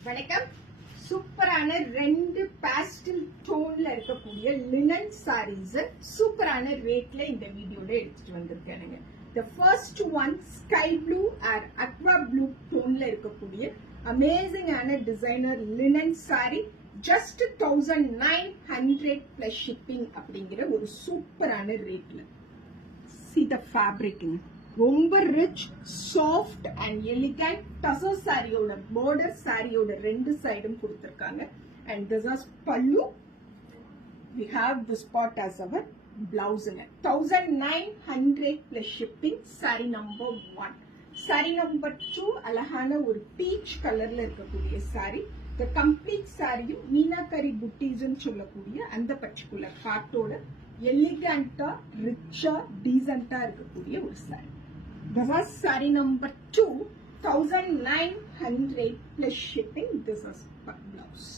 வணக்கம். சூப்பரான ரெண்டு பேஸ்டல் டோன்ல இருக்கக்கூடிய லினன் சாரீஸ் சூப்பரான ரேட்ல இந்த வீடியோல எடுத்துட்டு வந்திருக்கேனுங்க. The first one sky blue or aqua blue டோன்ல இருக்கக்கூடிய அமேசிங் ஆன designer linen sorry just 1900 plus shipping அப்படிங்கிற ஒரு சூப்பரான ரேட்ல. See the fabric. ரொம்ப rich soft and elegant tussar சாரியோட border சாரியோட ரெண்டு சைடும் கொடுத்திருக்காங்க. and this is pallu. We have this part as our blouse in it. 1900 plus shipping. Saree number 1. Saree number 2 அழகான ஒரு பீச் கலர்ல இருக்கக்கூடிய saree. The complete saree meenakari butties ன்னு சொல்லக்கூடிய அந்த பர்టిక్యులர் காட்டோட எலிகண்டா ரிச்சா டீசென்ட்டா இருக்கக்கூடிய ஒரு saree. This is saree number 2, 1900 plus shipping. This is blouse.